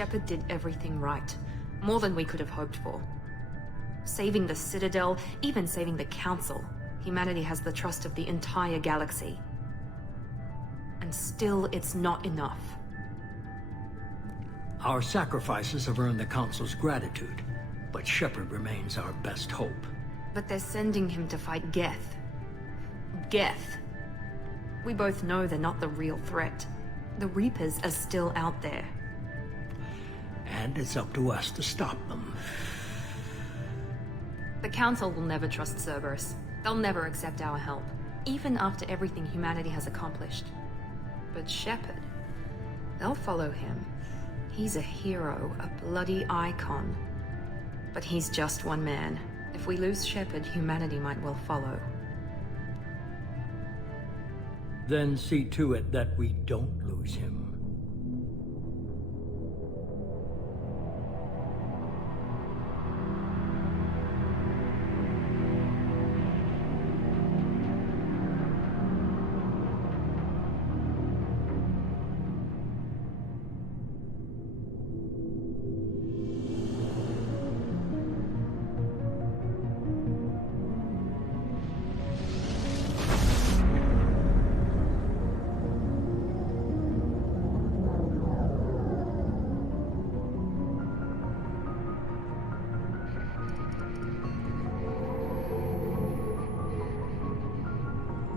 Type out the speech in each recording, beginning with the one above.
Shepard did everything right. More than we could have hoped for. Saving the Citadel, even saving the Council. Humanity has the trust of the entire galaxy. And still, it's not enough. Our sacrifices have earned the Council's gratitude, but Shepard remains our best hope. But they're sending him to fight Geth. Geth. We both know they're not the real threat. The Reapers are still out there. And it's up to us to stop them. The Council will never trust Cerberus. They'll never accept our help, even after everything humanity has accomplished. But Shepard, they'll follow him. He's a hero, a bloody icon. But he's just one man. If we lose Shepard, humanity might well follow. Then see to it that we don't lose him.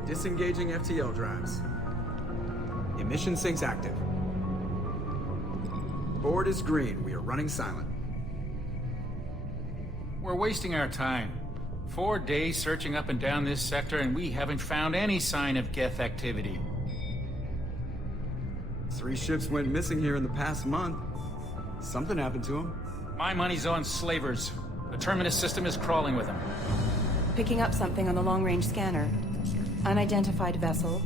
Disengaging FTL drives. Emission sinks active. Board is green. We are running silent. We're wasting our time. 4 days searching up and down this sector, and we haven't found any sign of Geth activity. 3 ships went missing here in the past month. Something happened to them. My money's on slavers. The Terminus system is crawling with them. Picking up something on the long-range scanner. Unidentified vessel.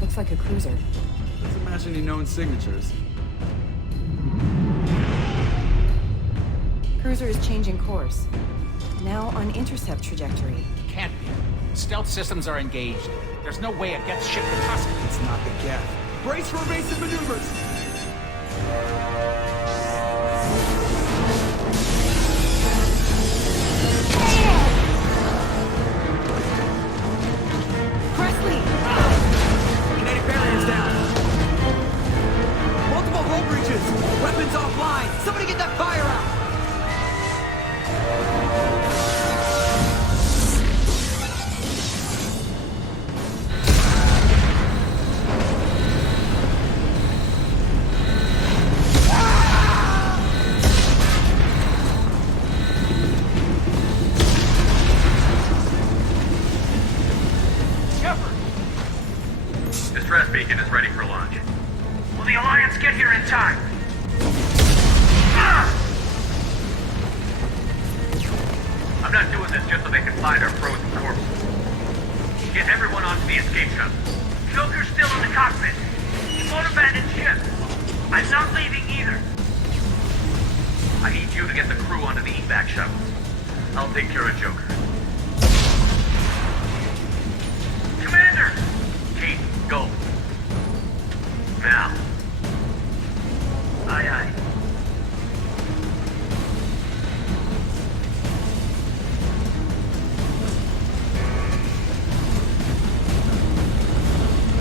Looks like a cruiser. Doesn't match any known signatures. Cruiser is changing course. Now on intercept trajectory. Can't be. Stealth systems are engaged. There's no way a Geth ship could possibly... It's not the Geth. Brace for evasive maneuvers! Kinetic barriers down. Multiple hull breaches. Weapons offline. Somebody get that fire out. Distress beacon is ready for launch. Will the Alliance get here in time? I'm not doing this just so they can find our frozen corpses. Get everyone onto the escape shuttle. Joker's still in the cockpit. He won't abandon ship. I'm not leaving either. I need you to get the crew onto the evac shuttles. I'll take care of Joker. Commander! Kate, go. Now. Aye, aye.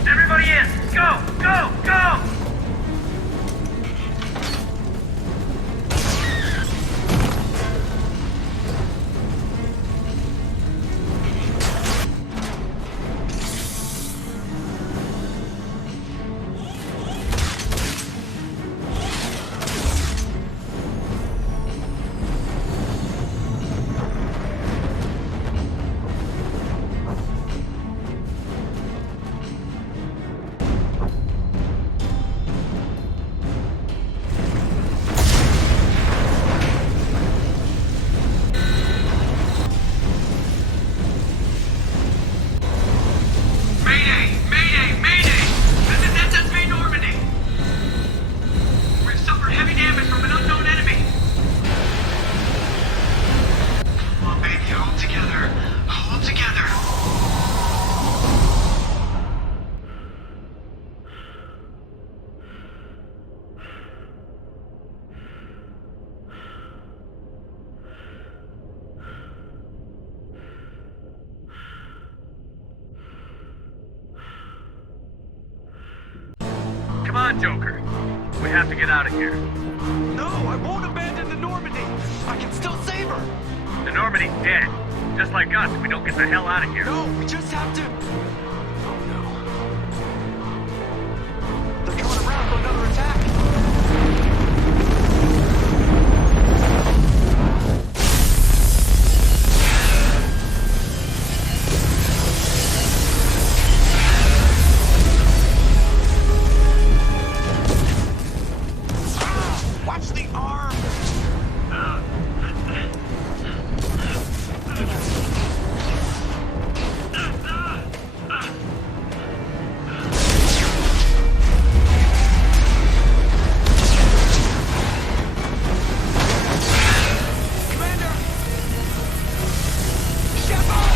Everybody in! Go! Go! Go! Come on, Joker. We have to get out of here. No, I won't abandon the Normandy. I can still save her. The Normandy's dead. Just like us if we don't get the hell out of here. No, we just have to. Oh no. They're coming around for another attack. Watch the arm! Commander! Shepard!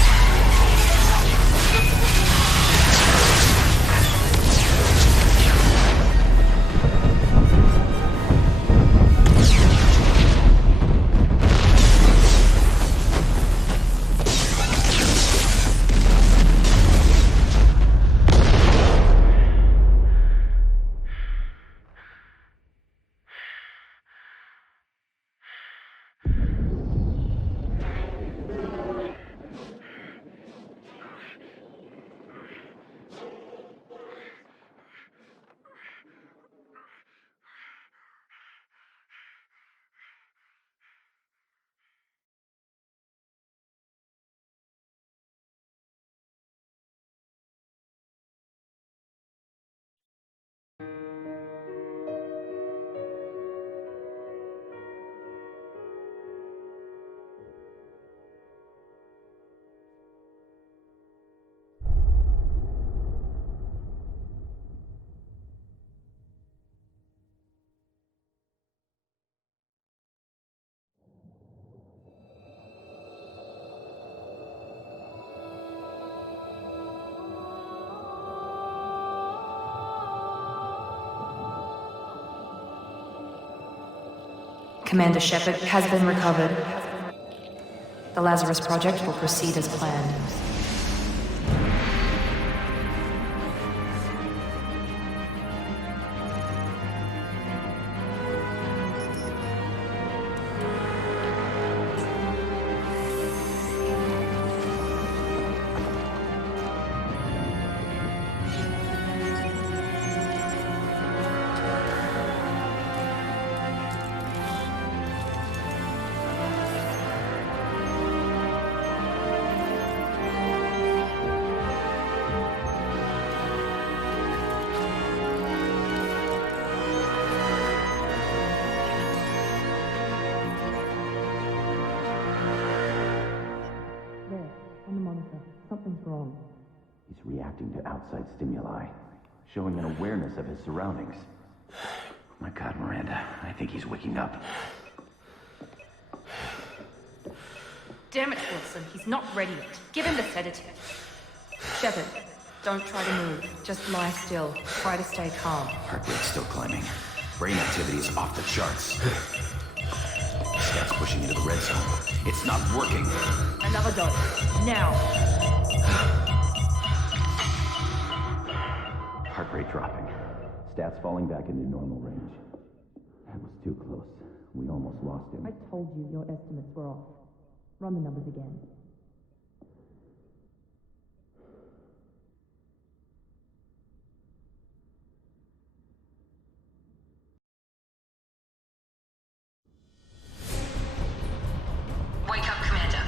Commander Shepard has been recovered. The Lazarus project will proceed as planned. He's reacting to outside stimuli, showing an awareness of his surroundings. My God, Miranda, I think he's waking up. Damn it, Wilson, he's not ready yet. Give him the sedative. Shepard, don't try to move. Just lie still. Try to stay calm. Heart rate's still climbing. Brain activity is off the charts. Scout's pushing into the red zone. It's not working. Another dose. Now. Heart rate dropping. Stats falling back into normal range. That was too close. We almost lost him. I told you your estimates were off. Run the numbers again. Wake up, Commander.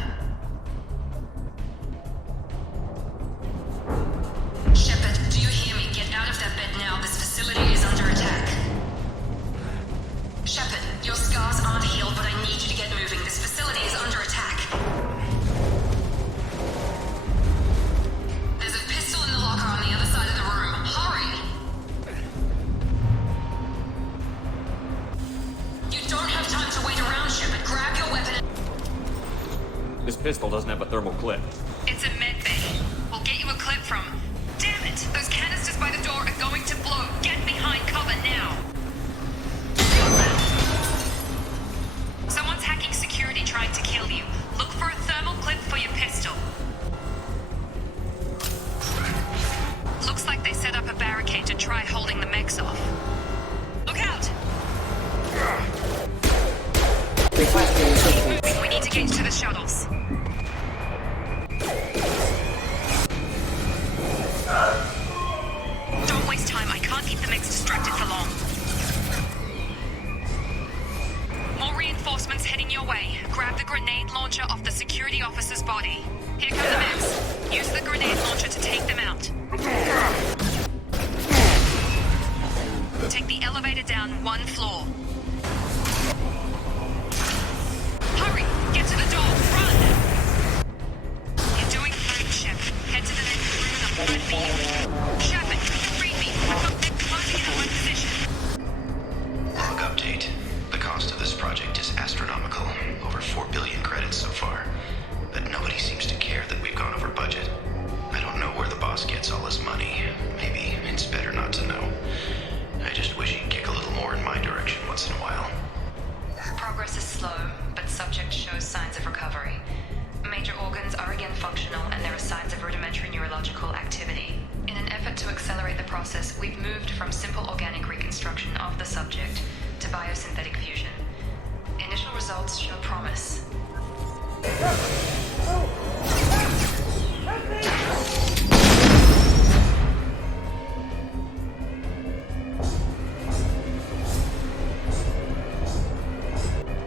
Shepard, do you hear me? Get out of that bed now. This facility is under attack. Shepard, your scars aren't healed, but I need you to get moving. This facility is under attack. There's a pistol in the locker on the other side of the room. Hurry! You don't have time to wait around, Shepard. Grab your weapon and... This pistol doesn't have a thermal clip. It's a med bay. We'll get you a clip from... Damn it! Those canisters by the door are going to blow. Get behind cover now. Someone's hacking security trying to kill you. Look for a thermal clip for your pistol. Looks like they set up a barricade to try holding the mechs off. come the mix. Use the grenade launcher to take them out. Take the elevator down 1 floor. Hurry! Get to the door! Run! You're doing great, Shep. Head to the next room and I'll find me. Shepard, read me. I've got them closing in on my position. Log update. The cost of this project is astronomical. Over 4 billion credits so far. But nobody seems to care that we've gone over budget. I don't know where the boss gets all his money. Maybe it's better not to know. I just wish he'd kick a little more in my direction once in a while. Progress is slow, but subject shows signs of recovery. Major organs are again functional, and there are signs of rudimentary neurological activity. In an effort to accelerate the process, we've moved from simple organic reconstruction of the subject to biosynthetic fusion. Initial results show promise.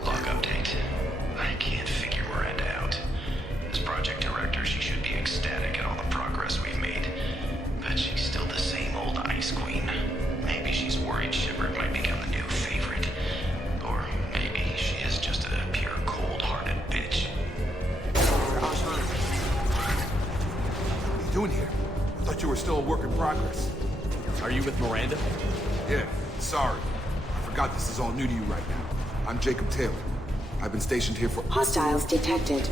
Log update. I can't figure Miranda out. As project director, she should be ecstatic at all the progress we've made. But she's still the same old ice queen. Maybe she's worried Shepard might become the new favorite. Or maybe she is just a pure cold-hearted bitch. What are you doing here? I thought you were still a work in progress. Are you with Miranda? Yeah, sorry. I forgot this is all new to you right now. I'm Jacob Taylor. I've been stationed here for— Hostiles detected.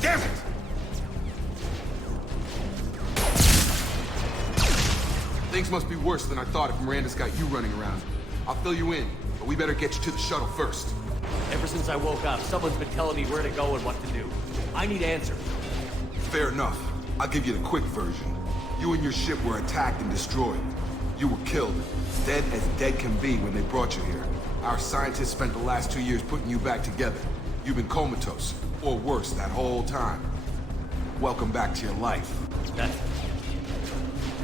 Damn it! Things must be worse than I thought if Miranda's got you running around. I'll fill you in, but we better get you to the shuttle first. Ever since I woke up, someone's been telling me where to go and what to do. I need answers. Fair enough. I'll give you the quick version. You and your ship were attacked and destroyed. You were killed, dead as dead can be when they brought you here. Our scientists spent the last 2 years putting you back together. You've been comatose, or worse, that whole time. Welcome back to your life.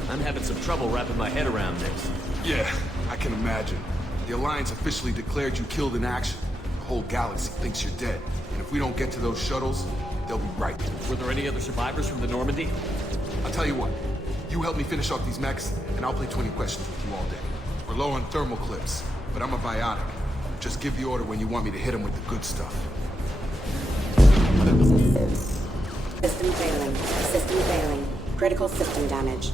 I'm having some trouble wrapping my head around this. Yeah, I can imagine. The Alliance officially declared you killed in action. The whole galaxy thinks you're dead. And if we don't get to those shuttles, they'll be right. Were there any other survivors from the Normandy? I'll tell you what. You help me finish off these mechs, and I'll play 20 questions with you all day. We're low on thermal clips, but I'm a biotic. Just give the order when you want me to hit them with the good stuff. System failing. System failing. Critical system damage.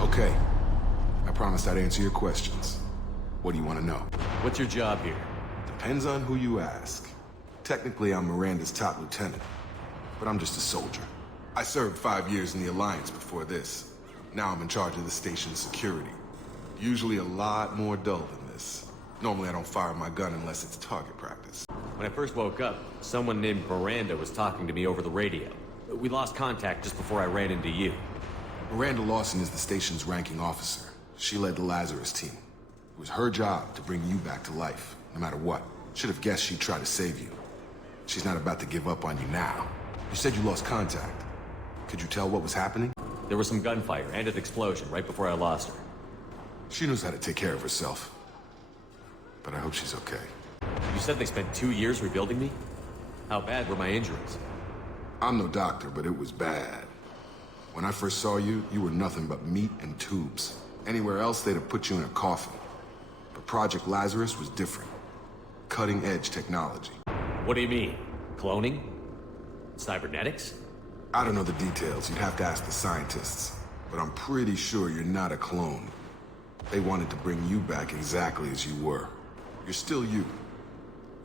Okay. I promised I'd answer your questions. What do you want to know? What's your job here? Depends on who you ask. Technically, I'm Miranda's top lieutenant, but I'm just a soldier. I served 5 years in the Alliance before this. Now I'm in charge of the station's security. Usually a lot more dull than this. Normally I don't fire my gun unless it's target practice. When I first woke up, someone named Miranda was talking to me over the radio. We lost contact just before I ran into you. Miranda Lawson is the station's ranking officer. She led the Lazarus team. It was her job to bring you back to life, no matter what. Should have guessed she'd try to save you. She's not about to give up on you now. You said you lost contact. Could you tell what was happening? There was some gunfire and an explosion right before I lost her. She knows how to take care of herself. But I hope she's okay. You said they spent 2 years rebuilding me? How bad were my injuries? I'm no doctor, but it was bad. When I first saw you, you were nothing but meat and tubes. Anywhere else, they'd have put you in a coffin. But Project Lazarus was different. Cutting-edge technology. What do you mean? Cloning? Cybernetics? I don't know the details. You'd have to ask the scientists. But I'm pretty sure you're not a clone. They wanted to bring you back exactly as you were. You're still you.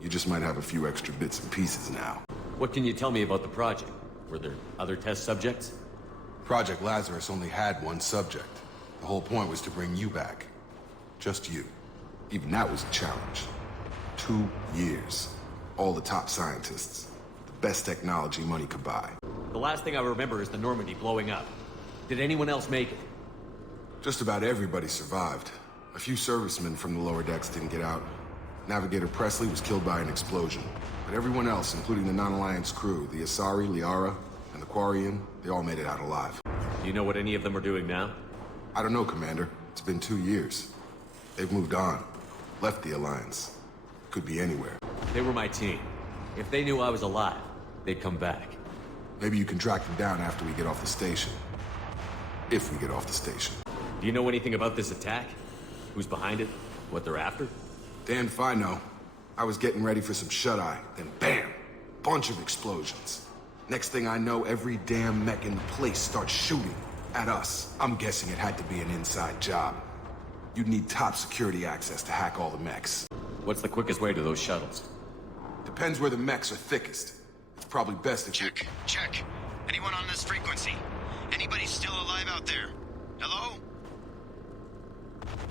You just might have a few extra bits and pieces now. What can you tell me about the project? Were there other test subjects? Project Lazarus only had one subject. The whole point was to bring you back. Just you. Even that was a challenge. 2 years. All the top scientists. The best technology money could buy. The last thing I remember is the Normandy blowing up. Did anyone else make it? Just about everybody survived. A few servicemen from the lower decks didn't get out. Navigator Presley was killed by an explosion. But everyone else, including the non-Alliance crew, the Asari, Liara, and the Quarian, they all made it out alive. Do you know what any of them are doing now? I don't know, Commander. It's been 2 years. They've moved on. Left the Alliance. Could be anywhere. They were my team. If they knew I was alive, they'd come back. Maybe you can track them down after we get off the station. If we get off the station. Do you know anything about this attack? Who's behind it? What they're after? Damn if I know. I was getting ready for some shut-eye, then bam! Bunch of explosions. Next thing I know, every damn mech in the place starts shooting at us. I'm guessing it had to be an inside job. You'd need top security access to hack all the mechs. What's the quickest way to those shuttles? Depends where the mechs are thickest. It's probably best if Check. Anyone on this frequency? Anybody still alive out there? Hello?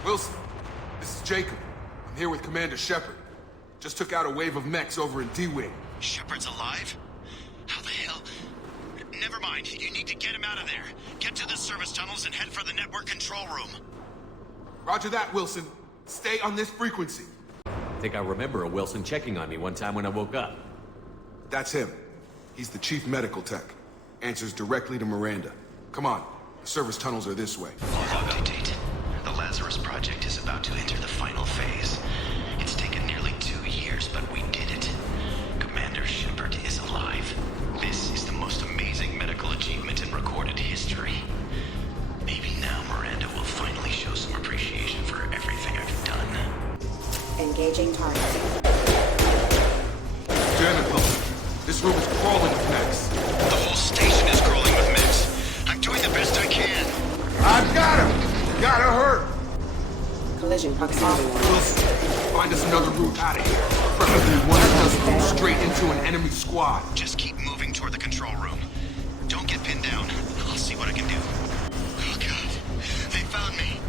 Wilson, this is Jacob. I'm here with Commander Shepard. Just took out a wave of mechs over in D-Wing. Shepard's alive? How the hell? Never mind. You need to get him out of there. Get to the service tunnels and head for the network control room. Roger that, Wilson. Stay on this frequency. I think I remember a Wilson checking on me one time when I woke up. That's him. He's the chief medical tech. Answers directly to Miranda. Come on. The service tunnels are this way. Log update. The Lazarus project is about to enter the final phase. It's taken nearly 2 years, but we did it. Commander Shepard is alive. This is the most amazing medical achievement in recorded history. Maybe now Miranda will finally show some appreciation for everything I've done. Engaging target. Damn it, Wilson. This room is crawling with mechs. The whole station is crawling with mechs. I'm doing the best I can. I've got him! Gotta hurt! Collision proximity. Wilson, find us another route out of here. Preferably one that doesn't move straight into an enemy squad. Just keep moving toward the control room. Don't get pinned down. I'll see what I can do. Oh god. They found me.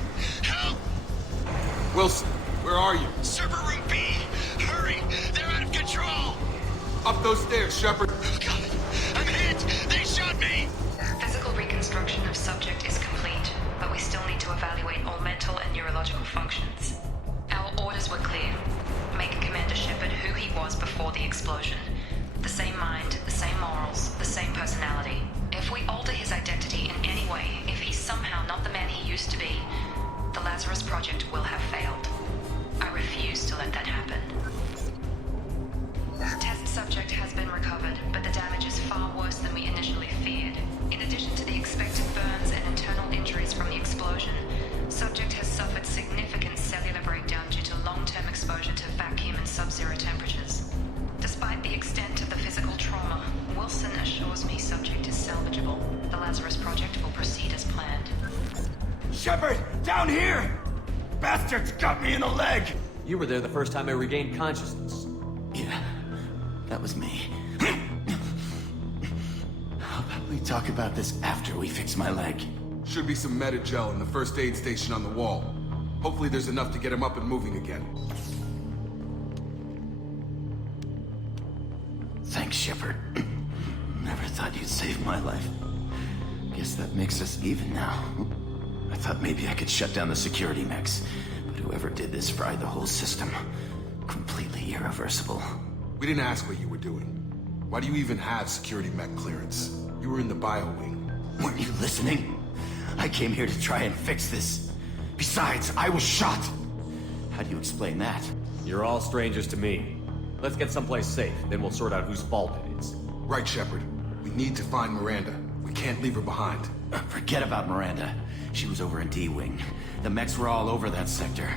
Help! Wilson, where are you? Server room B! Hurry! They're out of control! Up those stairs, Shepard. Oh god! I'm hit! They shot me! Physical reconstruction of subject is complete, but we still need to evaluate all mental and neurological functions. Our orders were clear. Make Commander Shepard who he was before the explosion. The same mind, the same morals, the same personality. If we alter his identity in any way, if he's somehow not the man he used to be, the Lazarus project will have failed. I refuse to let that happen. Test subject has been recovered, but the damage is far worse than we initially feared. In addition to the expected burns and internal injuries from the explosion, subject has suffered significant cellular breakdown due to long-term exposure to vacuum and sub-zero temperatures. Despite the extent of the physical trauma, Wilson assures me subject is salvageable. The Lazarus project will proceed as planned. Shepard, down here! Bastards got me in the leg! You were there the first time I regained consciousness. Yeah, that was me. How about we talk about this after we fix my leg? Should be some Medi-gel in the first aid station on the wall. Hopefully there's enough to get him up and moving again. Thanks, Shepard. Never thought you'd save my life. Guess that makes us even now. I thought maybe I could shut down the security mechs, but whoever did this fried the whole system. Completely irreversible. We didn't ask what you were doing. Why do you even have security mech clearance? You were in the bio wing. Weren't you listening? I came here to try and fix this. Besides, I was shot. How do you explain that? You're all strangers to me. Let's get someplace safe, then we'll sort out whose fault it is. Right, Shepard. We need to find Miranda. We can't leave her behind. Forget about Miranda. She was over in D-Wing. The mechs were all over that sector.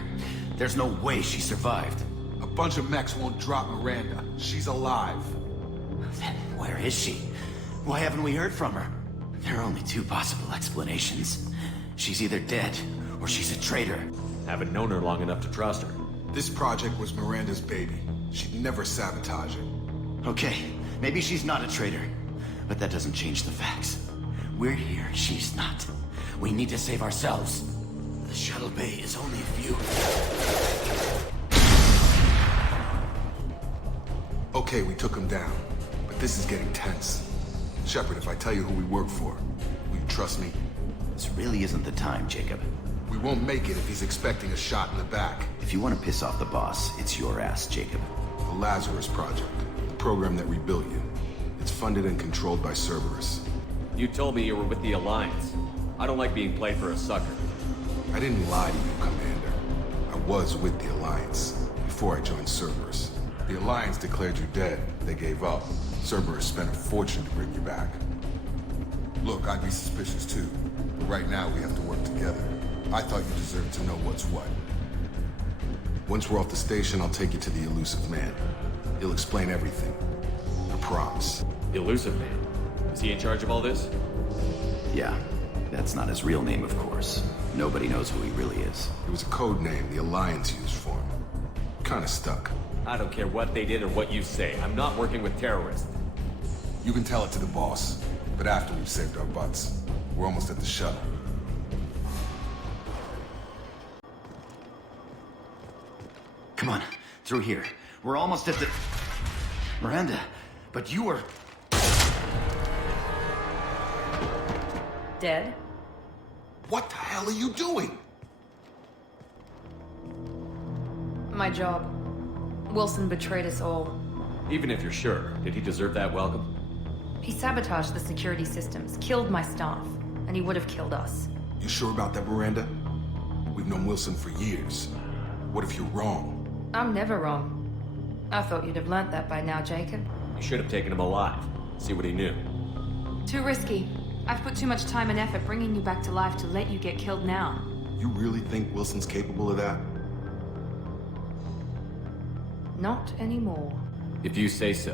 There's no way she survived. A bunch of mechs won't drop Miranda. She's alive. Then where is she? Why haven't we heard from her? There are only two possible explanations. She's either dead, or she's a traitor. Haven't known her long enough to trust her. This project was Miranda's baby. She'd never sabotage it. Okay, maybe she's not a traitor. But that doesn't change the facts. We're here, she's not. We need to save ourselves. The shuttle bay is only a few. Okay, we took him down. But this is getting tense. Shepard, if I tell you who we work for, will you trust me? This really isn't the time, Jacob. We won't make it if he's expecting a shot in the back. If you want to piss off the boss, it's your ass, Jacob. The Lazarus Project, the program that rebuilt you. It's funded and controlled by Cerberus. You told me you were with the Alliance. I don't like being played for a sucker. I didn't lie to you, Commander. I was with the Alliance before I joined Cerberus. The Alliance declared you dead. They gave up. Cerberus spent a fortune to bring you back. Look, I'd be suspicious too, but right now we have to work together. I thought you deserved to know what's what. Once we're off the station, I'll take you to the Illusive Man. He'll explain everything. I promise. Illusive Man? Is he in charge of all this? Yeah. That's not his real name, of course. Nobody knows who he really is. It was a code name the Alliance used for him. Kinda stuck. I don't care what they did or what you say. I'm not working with terrorists. You can tell it to the boss, but after we've saved our butts. We're almost at the shuttle. Come on, through here. We're almost at the... Miranda, but you were... Dead? What the hell are you doing? My job. Wilson betrayed us all. Even if you're sure, did he deserve that welcome? He sabotaged the security systems, killed my staff, and he would have killed us. You sure about that, Miranda? We've known Wilson for years. What if you're wrong? I'm never wrong. I thought you'd have learnt that by now, Jacob. You should have taken him alive. See what he knew. Too risky. I've put too much time and effort bringing you back to life to let you get killed now. You really think Wilson's capable of that? Not anymore. If you say so.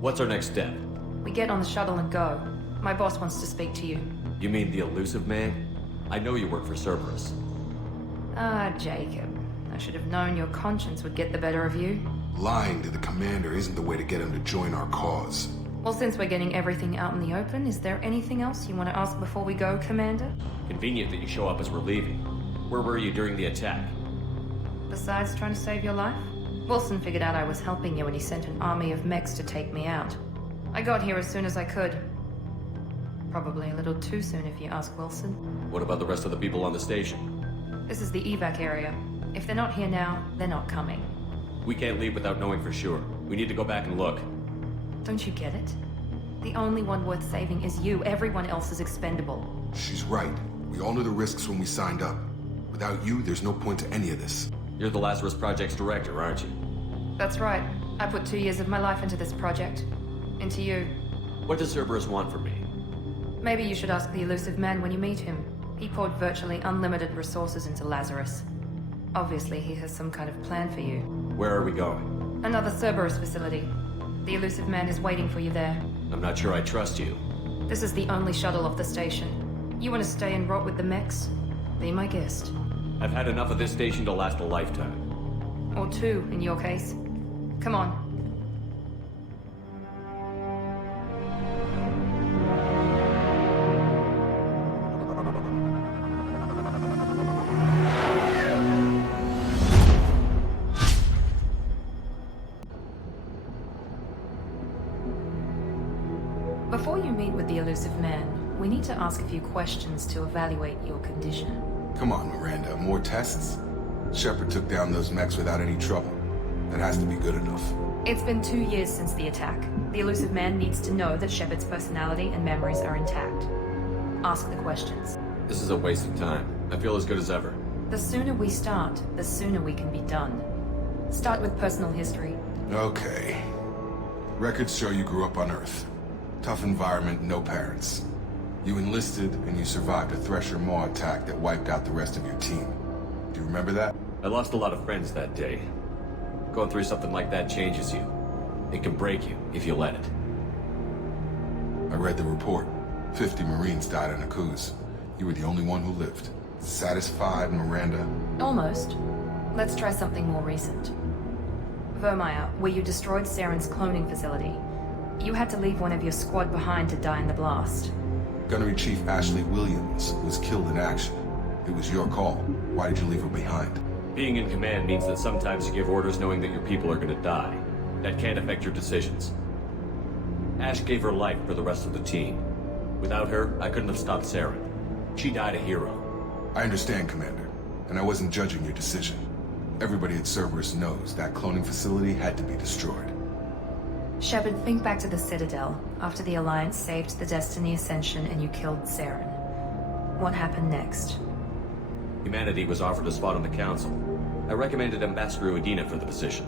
What's our next step? We get on the shuttle and go. My boss wants to speak to you. You mean the Illusive Man? I know you work for Cerberus. Ah, Jacob. I should have known your conscience would get the better of you. Lying to the commander isn't the way to get him to join our cause. Well, since we're getting everything out in the open, is there anything else you want to ask before we go, Commander? Convenient that you show up as we're leaving. Where were you during the attack? Besides trying to save your life? Wilson figured out I was helping you when he sent an army of mechs to take me out. I got here as soon as I could. Probably a little too soon if you ask Wilson. What about the rest of the people on the station? This is the evac area. If they're not here now, they're not coming. We can't leave without knowing for sure. We need to go back and look. Don't you get it? The only one worth saving is you. Everyone else is expendable. She's right. We all knew the risks when we signed up. Without you, there's no point to any of this. You're the Lazarus Project's director, aren't you? That's right. I put 2 years of my life into this project. Into you. What does Cerberus want from me? Maybe you should ask the Illusive Man when you meet him. He poured virtually unlimited resources into Lazarus. Obviously, he has some kind of plan for you. Where are we going? Another Cerberus facility. The Illusive Man is waiting for you there. I'm not sure I trust you. This is the only shuttle off the station. You want to stay and rot with the mechs? Be my guest. I've had enough of this station to last a lifetime. Or 2, in your case. Come on. Before you meet with the Illusive Man, we need to ask a few questions to evaluate your condition. Come on, Miranda. More tests? Shepard took down those mechs without any trouble. That has to be good enough. It's been 2 years since the attack. The Illusive Man needs to know that Shepard's personality and memories are intact. Ask the questions. This is a waste of time. I feel as good as ever. The sooner we start, the sooner we can be done. Start with personal history. Okay. Records show you grew up on Earth. Tough environment, no parents. You enlisted, and you survived a Thresher Maw attack that wiped out the rest of your team. Do you remember that? I lost a lot of friends that day. Going through something like that changes you. It can break you, if you let it. I read the report. 50 Marines died in a cruise. You were the only one who lived. Satisfied, Miranda? Almost. Let's try something more recent. Vermeer, where you destroyed Saren's cloning facility. You had to leave one of your squad behind to die in the blast. Gunnery Chief Ashley Williams was killed in action. It was your call. Why did you leave her behind? Being in command means that sometimes you give orders knowing that your people are gonna die. That can't affect your decisions. Ash gave her life for the rest of the team. Without her, I couldn't have stopped Saren. She died a hero. I understand, Commander, and I wasn't judging your decision. Everybody at Cerberus knows that cloning facility had to be destroyed. Shepard, think back to the Citadel, after the Alliance saved the Destiny Ascension and you killed Saren. What happened next? Humanity was offered a spot on the Council. I recommended Ambassador Udina for the position.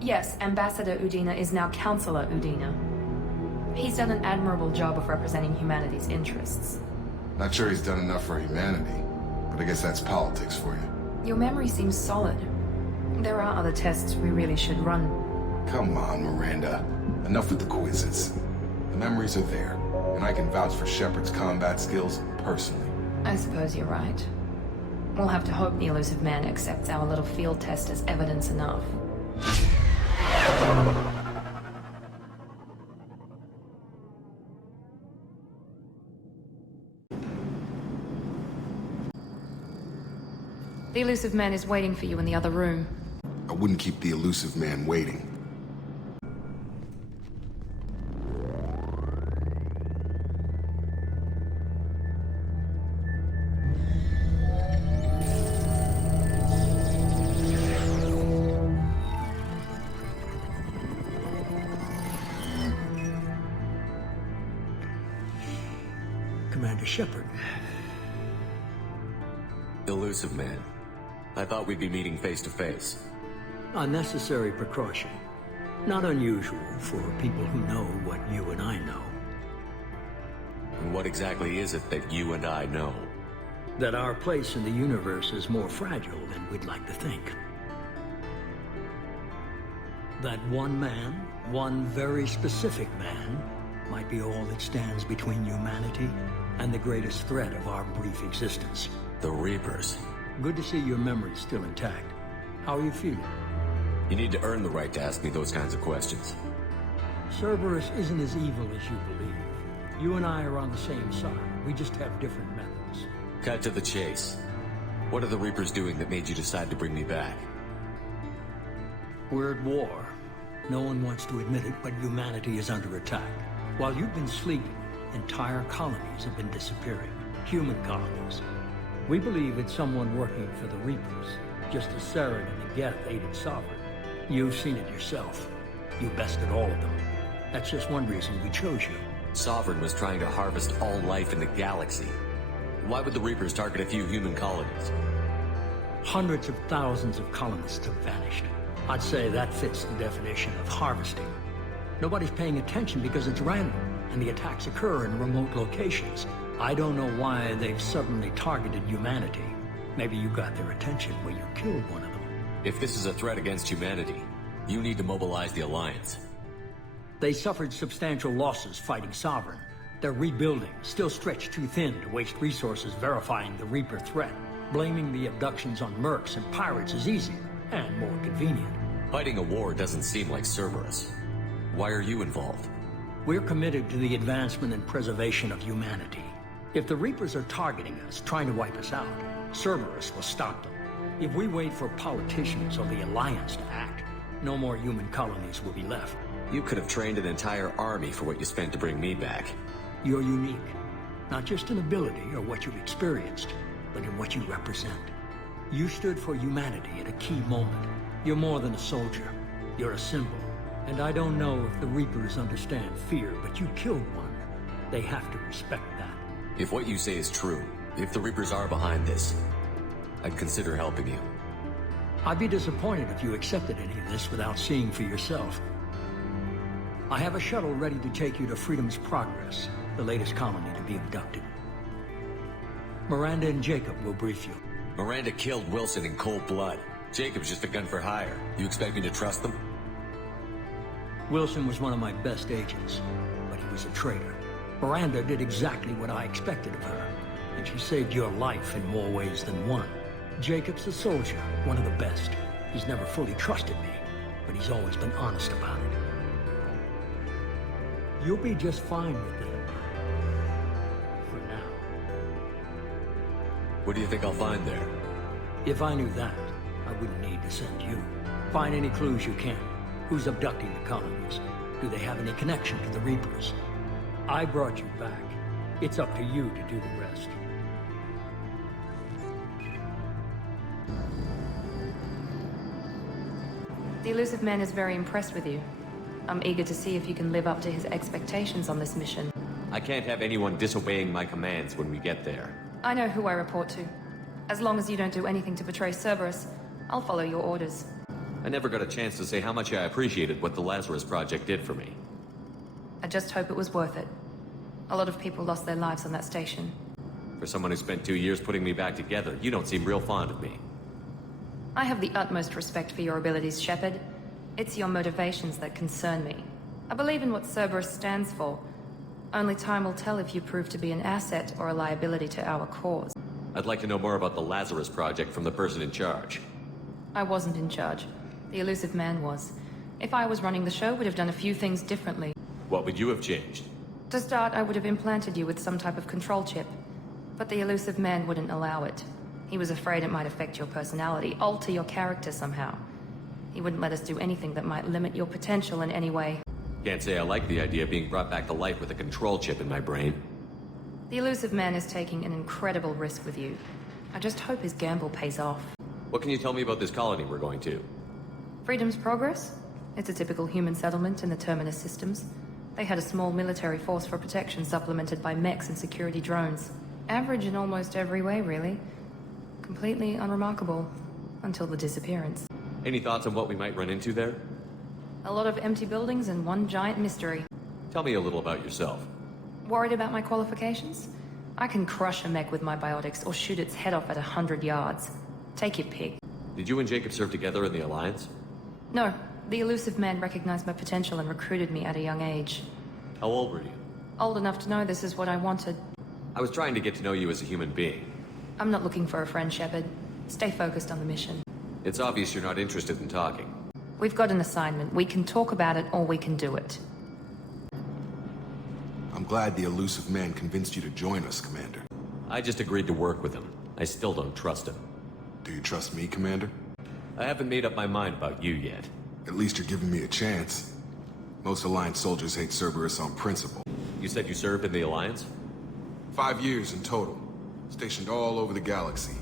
Yes, Ambassador Udina is now Counselor Udina. He's done an admirable job of representing humanity's interests. Not sure he's done enough for humanity, but I guess that's politics for you. Your memory seems solid. There are other tests we really should run. Come on, Miranda. Enough with the quizzes. The memories are there, and I can vouch for Shepard's combat skills personally. I suppose you're right. We'll have to hope the Illusive Man accepts our little field test as evidence enough. The Illusive Man is waiting for you in the other room. I wouldn't keep the Illusive Man waiting. Commander Shepard. Illusive Man. I thought we'd be meeting face to face. A necessary precaution. Not unusual for people who know what you and I know. And what exactly is it that you and I know? That our place in the universe is more fragile than we'd like to think. That one man, one very specific man, might be all that stands between humanity and the greatest threat of our brief existence. The Reapers. Good to see your memory's still intact. How are you feeling? You need to earn the right to ask me those kinds of questions. Cerberus isn't as evil as you believe. You and I are on the same side. We just have different methods. Cut to the chase. What are the Reapers doing that made you decide to bring me back? We're at war. No one wants to admit it, but humanity is under attack. While you've been sleeping, entire colonies have been disappearing. Human colonies. We believe it's someone working for the Reapers, just as Saren and the Geth aided Sovereign. You've seen it yourself. You bested all of them. That's just one reason we chose you. Sovereign was trying to harvest all life in the galaxy. Why would the Reapers target a few human colonies? Hundreds of thousands of colonists have vanished. I'd say that fits the definition of harvesting. Nobody's paying attention because it's random, and the attacks occur in remote locations. I don't know why they've suddenly targeted humanity. Maybe you got their attention when you killed one of them. If this is a threat against humanity, you need to mobilize the Alliance. They suffered substantial losses fighting Sovereign. They're rebuilding, still stretched too thin to waste resources verifying the Reaper threat. Blaming the abductions on mercs and pirates is easier, and more convenient. Fighting a war doesn't seem like Cerberus. Why are you involved? We're committed to the advancement and preservation of humanity. If the Reapers are targeting us, trying to wipe us out, Cerberus will stop them. If we wait for politicians or the Alliance to act, no more human colonies will be left. You could have trained an entire army for what you spent to bring me back. You're unique. Not just in ability or what you've experienced, but in what you represent. You stood for humanity at a key moment. You're more than a soldier. You're a symbol. And I don't know if the Reapers understand fear, but you killed one. They have to respect that. If what you say is true, if the Reapers are behind this, I'd consider helping you. I'd be disappointed if you accepted any of this without seeing for yourself. I have a shuttle ready to take you to Freedom's Progress, the latest colony to be abducted. Miranda and Jacob will brief you. Miranda killed Wilson in cold blood. Jacob's just a gun for hire. You expect me to trust them? Wilson was one of my best agents, but he was a traitor. Miranda did exactly what I expected of her, and she saved your life in more ways than one. Jacob's a soldier, one of the best. He's never fully trusted me, but he's always been honest about it. You'll be just fine with them. For now. What do you think I'll find there? If I knew that, I wouldn't need to send you. Find any clues you can. Who's abducting the colonies? Do they have any connection to the Reapers? I brought you back. It's up to you to do the rest. The Illusive Man is very impressed with you. I'm eager to see if you can live up to his expectations on this mission. I can't have anyone disobeying my commands when we get there. I know who I report to. As long as you don't do anything to betray Cerberus, I'll follow your orders. I never got a chance to say how much I appreciated what the Lazarus project did for me. I just hope it was worth it. A lot of people lost their lives on that station. For someone who spent 2 years putting me back together, you don't seem real fond of me. I have the utmost respect for your abilities, Shepard. It's your motivations that concern me. I believe in what Cerberus stands for. Only time will tell if you prove to be an asset or a liability to our cause. I'd like to know more about the Lazarus project from the person in charge. I wasn't in charge. The Illusive Man was. If I was running the show, would have done a few things differently. What would you have changed? To start, I would have implanted you with some type of control chip. But the Illusive Man wouldn't allow it. He was afraid it might affect your personality, alter your character somehow. He wouldn't let us do anything that might limit your potential in any way. Can't say I like the idea of being brought back to life with a control chip in my brain. The Illusive Man is taking an incredible risk with you. I just hope his gamble pays off. What can you tell me about this colony we're going to? Freedom's Progress? It's a typical human settlement in the Terminus systems. They had a small military force for protection supplemented by mechs and security drones. Average in almost every way, really. Completely unremarkable. Until the disappearance. Any thoughts on what we might run into there? A lot of empty buildings and one giant mystery. Tell me a little about yourself. Worried about my qualifications? I can crush a mech with my biotics or shoot its head off at 100 yards. Take your pick. Did you and Jacob serve together in the Alliance? No. The Illusive Man recognized my potential and recruited me at a young age. How old were you? Old enough to know this is what I wanted. I was trying to get to know you as a human being. I'm not looking for a friend, Shepard. Stay focused on the mission. It's obvious you're not interested in talking. We've got an assignment. We can talk about it or we can do it. I'm glad the Illusive Man convinced you to join us, Commander. I just agreed to work with him. I still don't trust him. Do you trust me, Commander? I haven't made up my mind about you yet. At least you're giving me a chance. Most Alliance soldiers hate Cerberus on principle. You said you served in the Alliance? 5 years in total. Stationed all over the galaxy.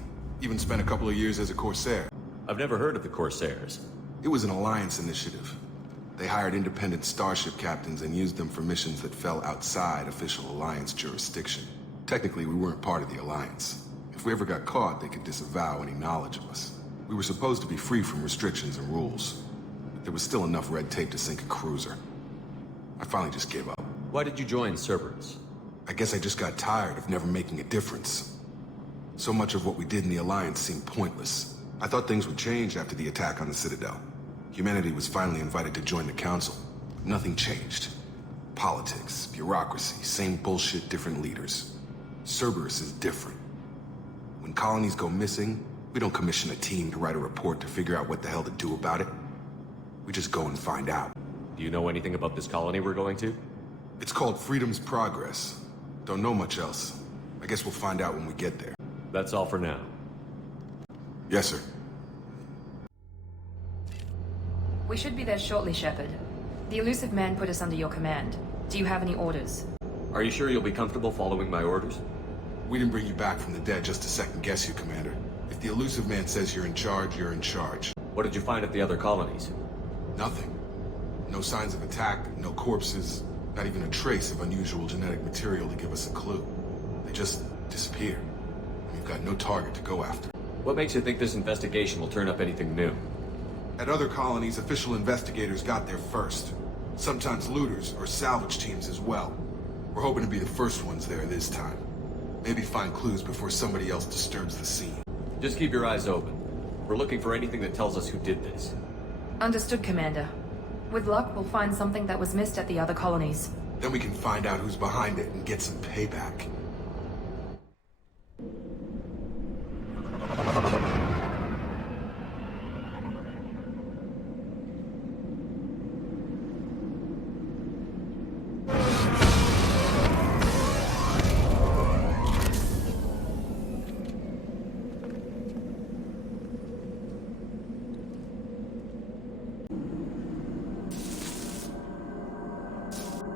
Even spent a couple of years as a Corsair. I've never heard of the Corsairs. It was an Alliance initiative. They hired independent starship captains and used them for missions that fell outside official Alliance jurisdiction. Technically, we weren't part of the Alliance. If we ever got caught, they could disavow any knowledge of us. We were supposed to be free from restrictions and rules. But there was still enough red tape to sink a cruiser. I finally just gave up. Why did you join Cerberus? I guess I just got tired of never making a difference. So much of what we did in the Alliance seemed pointless. I thought things would change after the attack on the Citadel. Humanity was finally invited to join the Council. Nothing changed. Politics, bureaucracy, same bullshit, different leaders. Cerberus is different. When colonies go missing, we don't commission a team to write a report to figure out what the hell to do about it. We just go and find out. Do you know anything about this colony we're going to? It's called Freedom's Progress. Don't know much else. I guess we'll find out when we get there. That's all for now. Yes, sir. We should be there shortly, Shepard. The Illusive Man put us under your command. Do you have any orders? Are you sure you'll be comfortable following my orders? We didn't bring you back from the dead just to second guess you, Commander. If the Illusive Man says you're in charge, you're in charge. What did you find at the other colonies? Nothing. No signs of attack, no corpses, not even a trace of unusual genetic material to give us a clue. They just disappear. We've got no target to go after. What makes you think this investigation will turn up anything new? At other colonies, official investigators got there first. Sometimes looters or salvage teams as well. We're hoping to be the first ones there this time. Maybe find clues before somebody else disturbs the scene. Just keep your eyes open. We're looking for anything that tells us who did this. Understood, Commander. With luck, we'll find something that was missed at the other colonies. Then we can find out who's behind it and get some payback.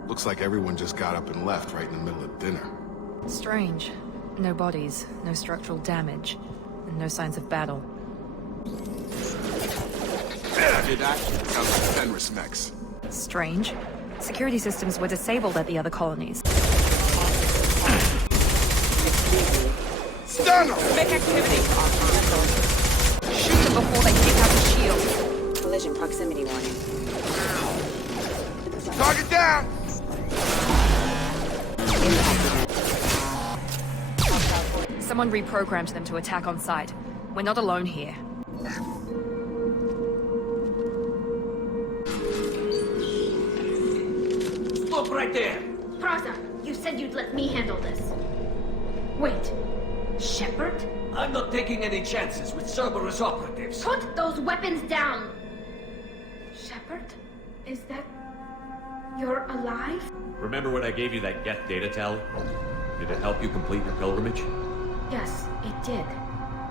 Looks like everyone just got up and left right in the middle of dinner. Strange. No bodies, no structural damage, and no signs of battle. Did that? Sounds like Fenris mechs. Strange. Security systems were disabled at the other colonies. Stun them! Make activity. Shoot them before they kick out the shield. Collision proximity warning. Target down! Someone reprogrammed them to attack on sight. We're not alone here. Stop right there! Praza, you said you'd let me handle this. Wait. Shepard? I'm not taking any chances with Cerberus operatives. Put those weapons down! Shepard? Is that... you're alive? Remember when I gave you that Geth data tally? Did it help you complete your pilgrimage? Yes, it did.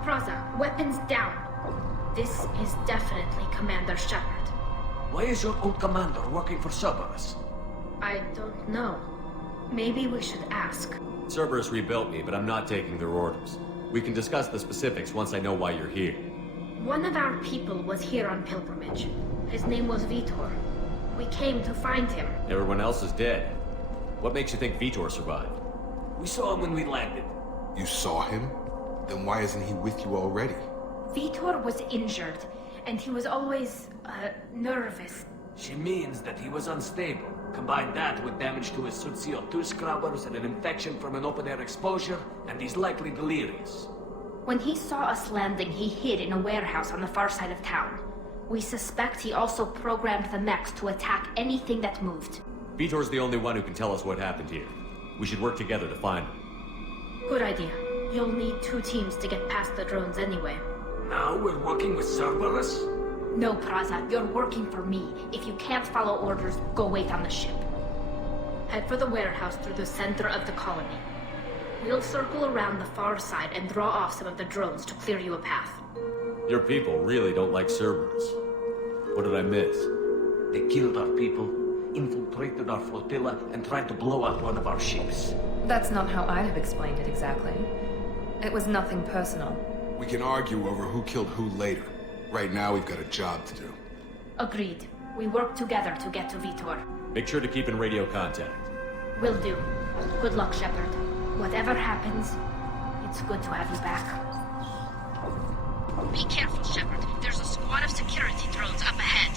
Praza, weapons down. This is definitely Commander Shepard. Why is your old commander working for Cerberus? I don't know. Maybe we should ask. Cerberus rebuilt me, but I'm not taking their orders. We can discuss the specifics once I know why you're here. One of our people was here on pilgrimage. His name was Vitor. We came to find him. Everyone else is dead. What makes you think Vitor survived? We saw him when we landed. You saw him? Then why isn't he with you already? Vitor was injured, and he was always, nervous. She means that he was unstable. Combine that with damage to his suit CO2 scrubbers and an infection from an open-air exposure, and he's likely delirious. When he saw us landing, he hid in a warehouse on the far side of town. We suspect he also programmed the mechs to attack anything that moved. Vitor's the only one who can tell us what happened here. We should work together to find him. Good idea. You'll need 2 teams to get past the drones anyway. Now we're working with Cerberus? No, Praza, you're working for me. If you can't follow orders, go wait on the ship. Head for the warehouse through the center of the colony. We'll circle around the far side and draw off some of the drones to clear you a path. Your people really don't like Cerberus. What did I miss? They killed our people, infiltrated our flotilla, and tried to blow up one of our ships. That's not how I'd have explained it exactly. It was nothing personal. We can argue over who killed who later. Right now, we've got a job to do. Agreed. We work together to get to Vitor. Make sure to keep in radio contact. Will do. Good luck, Shepard. Whatever happens, it's good to have you back. Be careful, Shepard. There's a squad of security drones up ahead.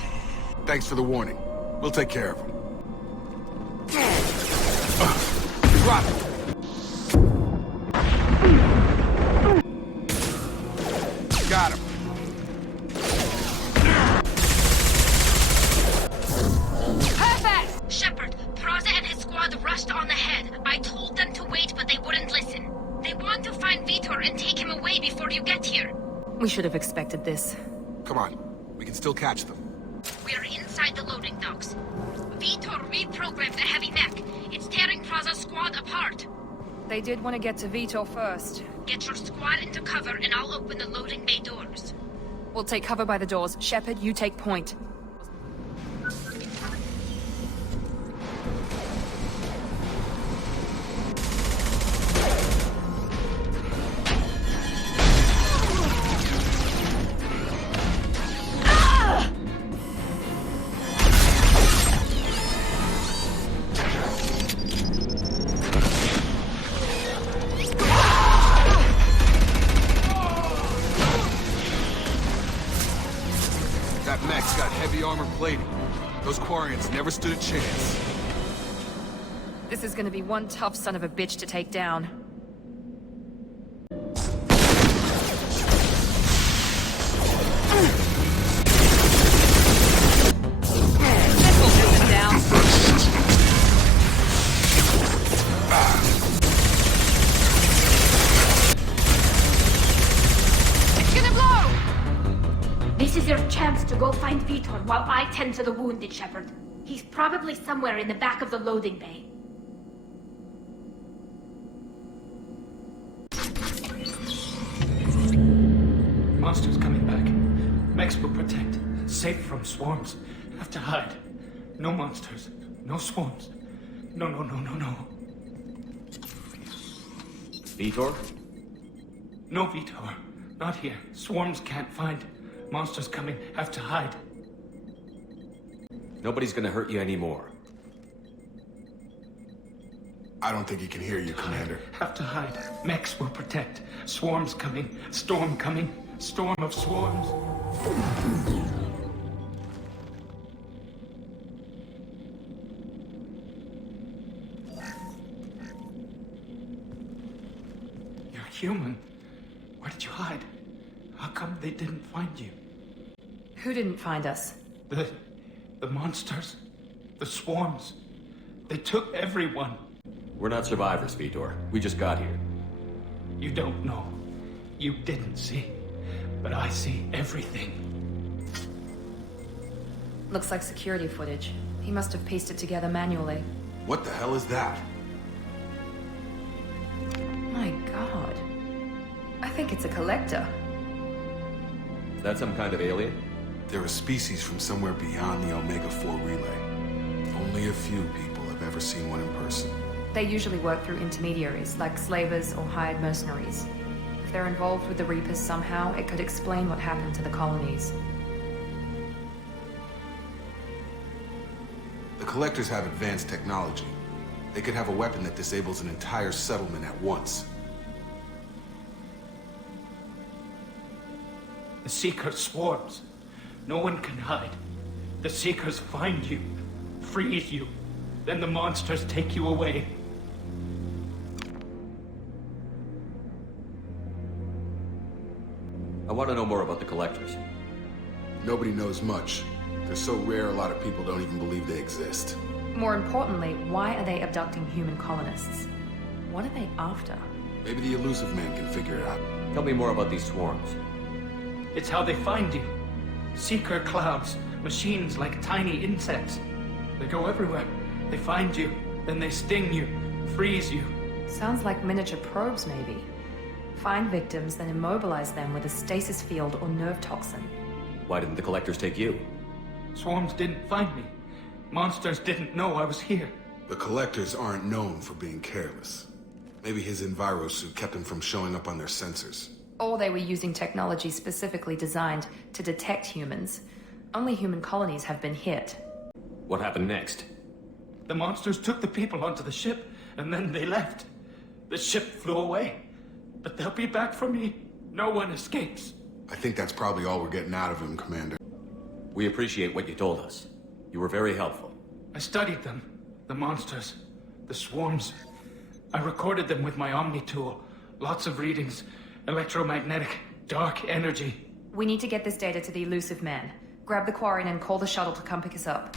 Thanks for the warning. We'll take care of them. Drop it! Got him. Perfect! Shepard, Praza and his squad rushed on ahead. I told them to wait, but they wouldn't listen. They want to find Vitor and take him away before you get here. We should have expected this. Come on. We can still catch them. We're inside the loading docks. Vitor reprogrammed the heavy mech. It's tearing Praza's squad apart. They did want to get to Vitor first. Get your squad into cover and I'll open the loading bay doors. We'll take cover by the doors. Shepard, you take point. That mech's got heavy armor plating. Those Quarians never stood a chance. This is gonna be one tough son of a bitch to take down. This will do them down. It's gonna blow! This is your chance to go find Vitor while I tend to the wounded, Shepard. He's probably somewhere in the back of the loading bay. Monsters coming back. Mechs will protect. Safe from swarms. Have to hide. No monsters. No swarms. No. Vitor? No, Vitor. Not here. Swarms can't find. Monsters coming. Have to hide. Nobody's gonna hurt you anymore. I don't think he can hear you, Commander. Have to hide. Mechs will protect. Swarms coming. Storm coming. Storm of swarms. human. Where did you hide? How come they didn't find you? Who didn't find us? The monsters. The swarms. They took everyone. We're not survivors, Vitor. We just got here. You don't know. You didn't see. But I see everything. Looks like security footage. He must have pieced it together manually. What the hell is that? My god. I think it's a collector. Is that some kind of alien? They're a species from somewhere beyond the Omega-4 relay. Only a few people have ever seen one in person. They usually work through intermediaries, like slavers or hired mercenaries. If they're involved with the Reapers somehow, it could explain what happened to the colonies. The Collectors have advanced technology. They could have a weapon that disables an entire settlement at once. The Seeker swarms. No one can hide. The Seekers find you, freeze you, then the monsters take you away. I want to know more about the Collectors. Nobody knows much. They're so rare, a lot of people don't even believe they exist. More importantly, why are they abducting human colonists? What are they after? Maybe the Illusive Man can figure it out. Tell me more about these swarms. It's how they find you. Seeker clouds, machines like tiny insects. They go everywhere. They find you, then they sting you, freeze you. Sounds like miniature probes, maybe. Find victims, then immobilize them with a stasis field or nerve toxin. Why didn't the Collectors take you? Swarms didn't find me. Monsters didn't know I was here. The Collectors aren't known for being careless. Maybe his envirosuit kept him from showing up on their sensors. Or they were using technology specifically designed to detect humans. Only human colonies have been hit. What happened next? The monsters took the people onto the ship, and then they left. The ship flew away. But they'll be back for me. No one escapes. I think that's probably all we're getting out of him, Commander. We appreciate what you told us. You were very helpful. I studied them. The monsters. The swarms. I recorded them with my Omni tool. Lots of readings. Electromagnetic. Dark energy. We need to get this data to the Illusive Man. Grab the Quarian and call the shuttle to come pick us up.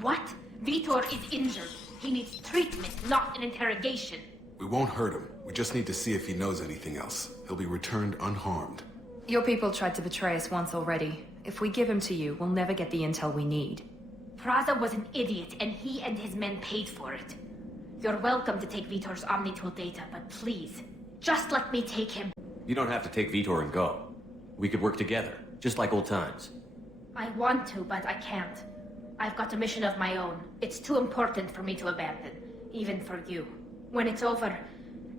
What? Vitor is injured. He needs treatment, not an interrogation. We won't hurt him. We just need to see if he knows anything else. He'll be returned unharmed. Your people tried to betray us once already. If we give him to you, we'll never get the intel we need. Praza was an idiot, and he and his men paid for it. You're welcome to take Vitor's Omnitool data, but please, just let me take him. You don't have to take Vitor and go. We could work together, just like old times. I want to, but I can't. I've got a mission of my own. It's too important for me to abandon, even for you. When it's over,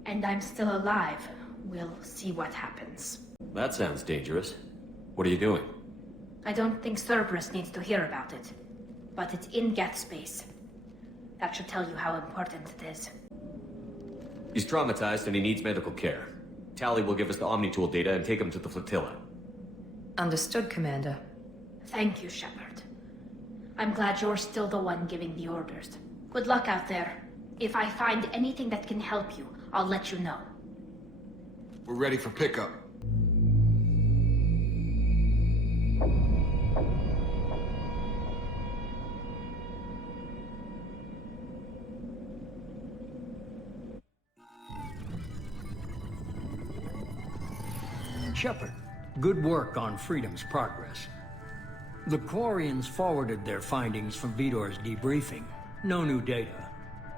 and I'm still alive, we'll see what happens. That sounds dangerous. What are you doing? I don't think Cerberus needs to hear about it, but it's in Geth space. That should tell you how important it is. He's traumatized and he needs medical care. Tally will give us the Omnitool data and take him to the flotilla. Understood, Commander. Thank you, Shepard. I'm glad you're still the one giving the orders. Good luck out there. If I find anything that can help you, I'll let you know. We're ready for pickup. Shepard, good work on Freedom's progress. The Quarians forwarded their findings from Vitor's debriefing. No new data,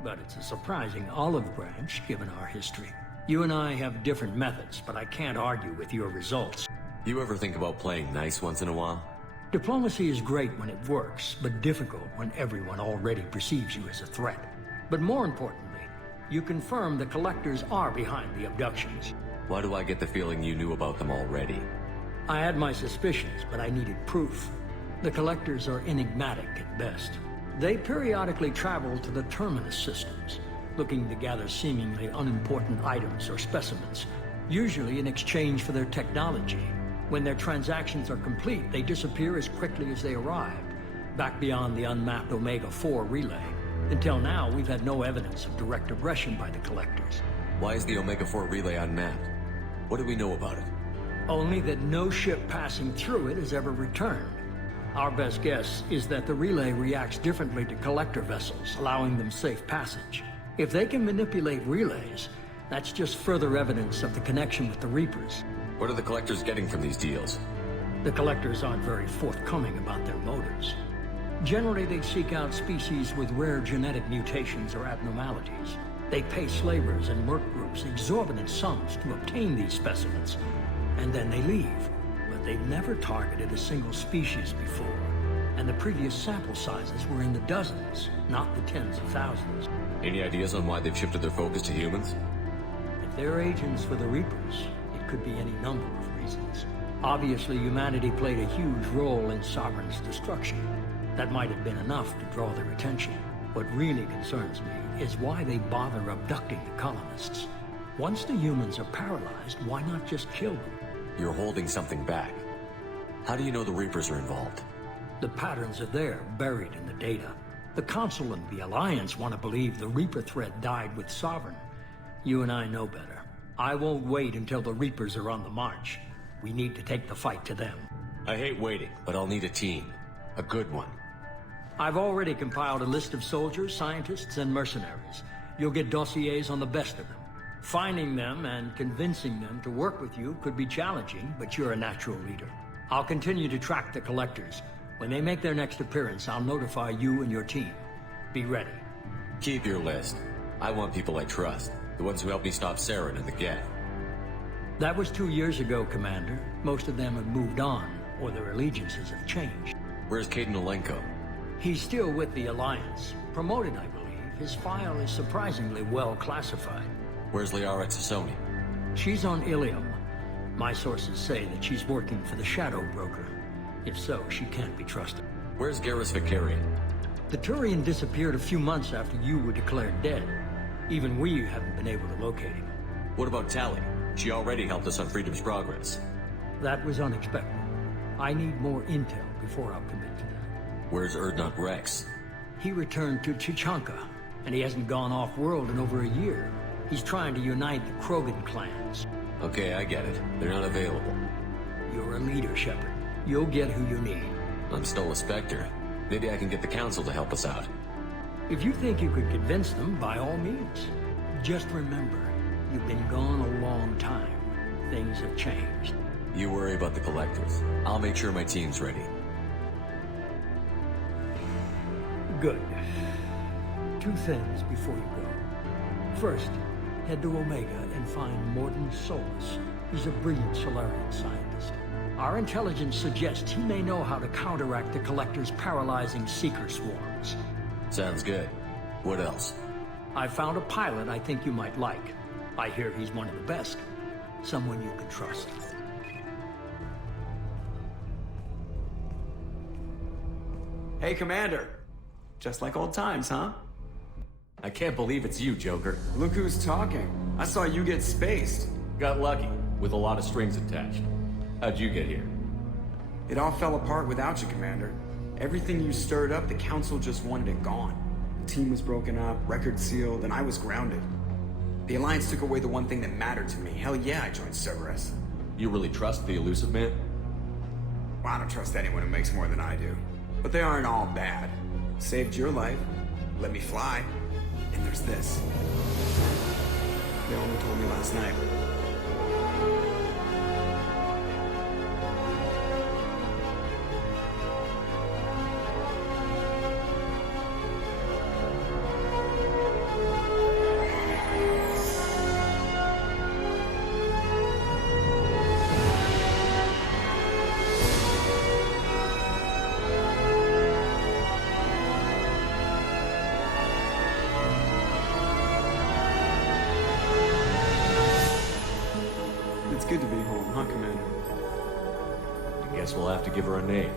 but it's a surprising olive branch given our history. You and I have different methods, but I can't argue with your results. You ever think about playing nice once in a while? Diplomacy is great when it works, but difficult when everyone already perceives you as a threat. But more importantly, you confirm the Collectors are behind the abductions. Why do I get the feeling you knew about them already? I had my suspicions, but I needed proof. The Collectors are enigmatic at best. They periodically travel to the Terminus systems, looking to gather seemingly unimportant items or specimens, usually in exchange for their technology. When their transactions are complete, they disappear as quickly as they arrived, back beyond the unmapped Omega-4 relay. Until now, we've had no evidence of direct aggression by the Collectors. Why is the Omega-4 relay unmapped? What do we know about it? Only that no ship passing through it has ever returned. Our best guess is that the relay reacts differently to collector vessels, allowing them safe passage. If they can manipulate relays, that's just further evidence of the connection with the Reapers. What are the collectors getting from these deals? The collectors aren't very forthcoming about their motives. Generally, they seek out species with rare genetic mutations or abnormalities. They pay slavers and merc groups exorbitant sums to obtain these specimens, and then they leave. But they've never targeted a single species before, and the previous sample sizes were in the dozens, not the tens of thousands. Any ideas on why they've shifted their focus to humans? If they're agents for the Reapers, it could be any number of reasons. Obviously, humanity played a huge role in Sovereign's destruction. That might have been enough to draw their attention. What really concerns me is why they bother abducting the colonists. Once the humans are paralyzed, why not just kill them? You're holding something back. How do you know the Reapers are involved? The patterns are there, buried in the data. The Council and the Alliance want to believe the Reaper threat died with Sovereign. You and I know better. I won't wait until the Reapers are on the march. We need to take the fight to them. I hate waiting, but I'll need a team. A good one. I've already compiled a list of soldiers, scientists, and mercenaries. You'll get dossiers on the best of them. Finding them and convincing them to work with you could be challenging, but you're a natural leader. I'll continue to track the collectors. When they make their next appearance, I'll notify you and your team. Be ready. Keep your list. I want people I trust. The ones who helped me stop Saren and the Geth. That was 2 years ago, Commander. Most of them have moved on, or their allegiances have changed. Where's Kaidan Alenko? He's still with the Alliance. Promoted, I believe. His file is surprisingly well classified. Where's Liara Tassoni? She's on Ilium. My sources say that she's working for the Shadow Broker. If so, she can't be trusted. Where's Garrus Vicarian? The Turian disappeared a few months after you were declared dead. Even we haven't been able to locate him. What about Tali? She already helped us on Freedom's Progress. That was unexpected. I need more intel before I'll commit to that. Where's Urdnot Rex? He returned to Chichanka, and he hasn't gone off-world in over a year. He's trying to unite the Krogan clans. Okay, I get it. They're not available. You're a leader, Shepard. You'll get who you need. I'm still a Spectre. Maybe I can get the Council to help us out. If you think you could convince them, by all means. Just remember, you've been gone a long time. Things have changed. You worry about the Collectors. I'll make sure my team's ready. Good. 2 things before you go. First, head to Omega and find Mordin Solus. He's a brilliant Solarian scientist. Our intelligence suggests he may know how to counteract the Collector's paralyzing Seeker swarms. Sounds good. What else? I found a pilot I think you might like. I hear he's one of the best. Someone you can trust. Hey, Commander. Just like old times, huh? I can't believe it's you, Joker. Look who's talking. I saw you get spaced. Got lucky, with a lot of strings attached. How'd you get here? It all fell apart without you, Commander. Everything you stirred up, the Council just wanted it gone. The team was broken up, record sealed, and I was grounded. The Alliance took away the one thing that mattered to me. Hell yeah, I joined Cerberus. You really trust the Illusive Man? Well, I don't trust anyone who makes more than I do. But they aren't all bad. Saved your life, let me fly, and there's this. They only told me last night. It's good to be home, huh, Commander? I guess we'll have to give her a name.